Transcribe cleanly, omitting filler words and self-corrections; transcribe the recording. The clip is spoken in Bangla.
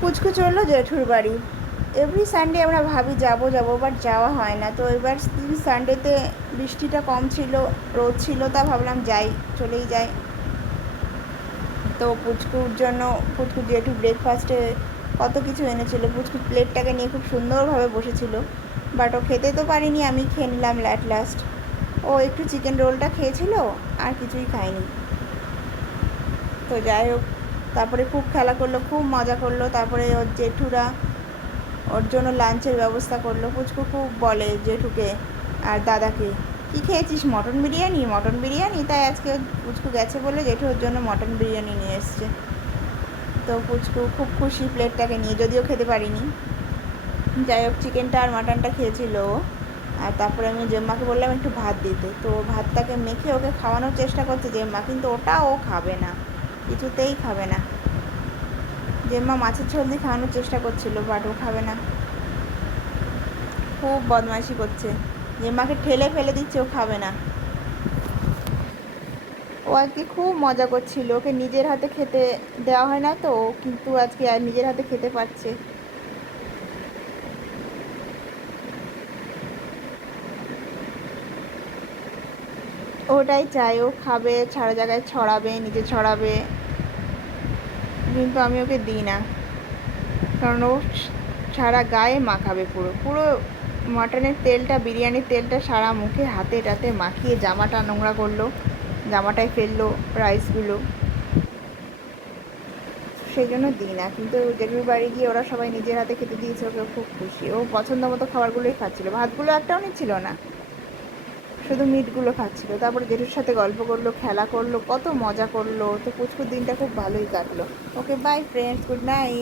পুচকু চললো জেঠুর বাড়ি। এভরি সানডে আমরা ভাবি যাব যাব, বাট যাওয়া হয় না। তো এবার সানডেতে বৃষ্টিটা কম ছিল, রোদ ছিল, তা ভাবলাম যাই, চলেই যাই। তো পুচকুর জন্য পুচকু জেঠু ব্রেকফাস্টে কত কিছু এনেছিল। পুচকু প্লেটটাকে নিয়ে খুব সুন্দরভাবে বসেছিল, বাট ও খেতে তো পারিনি, আমি খেয়ে নিলাম ল্যাট লাস্ট। ও একটু চিকেন রোলটা খেয়েছিল, আর কিছুই খায়নি। তো যাই হোক, তারপরে খুব খেলা করলো, খুব মজা করলো। তারপরে ওর জেঠুরা ওর জন্য লাঞ্চের ব্যবস্থা করলো। পুচকু খুব বলে জেঠুকে আর দাদাকে, কী খেয়েছিস, মটন বিরিয়ানি, মটন বিরিয়ানি। তাই আজকে পুচকু গেছে বলে জেঠু ওর জন্য মটন বিরিয়ানি নিয়ে এসছে। তো পুচকু খুব খুশি প্লেটটাকে নিয়ে, যদিও খেতে পারিনি। যাই হোক, চিকেনটা আর মাটনটা খেয়েছিল। আর তারপরে আমি জেম্মাকে বললাম একটু ভাত দিতে, তো ভাতটাকে মেখে ওকে খাওয়ানোর চেষ্টা করছে জেম্মা, কিন্তু ওটা ও খাবে না, কিছুতেই খাবে না। জেম্মা মাছের ঝোল দিয়ে খাওয়ানোর চেষ্টা করছিল, বাট ও খাবে না, খুব বদমাইশি করছে। জেম্মাকে ঠেলে ফেলে দিচ্ছে, ও খাবে না। ও আজকে খুব মজা করছিল, ওকে নিজের হাতে খেতে দেওয়া হয় না, তো ও কিন্তু আজকে নিজের হাতে খেতে পারছে। ওটাই চাই, ও খাবে, সারা জায়গায় ছড়াবে, নিজে ছড়াবে, কিন্তু আমি ওকে দিই না, কারণ ও সারা গায়ে মাখাবে, পুরো পুরো মাটনের তেলটা, বিরিয়ানির তেলটা সারা মুখে, হাতে টাতে মাখিয়ে জামাটা নোংরা করলো, জামাটায় ফেললো রাইসগুলো। সেই জন্য দিই না। কিন্তু জেঠুর বাড়ি গিয়ে ওরা সবাই নিজের হাতে খেতে দিয়েছে, ওকে খুব খুশি। ও পছন্দ মতো খাবারগুলোই খাচ্ছিল, ভাতগুলো একটাও নিচ্ছিল না, শুধু মিটগুলো খাচ্ছিল। তারপরে জেঠুর সাথে গল্প করলো, খেলা করলো, কত মজা করলো। তো পুচকুর দিনটা খুব ভালোই কাটলো। Okay bye friends, good night.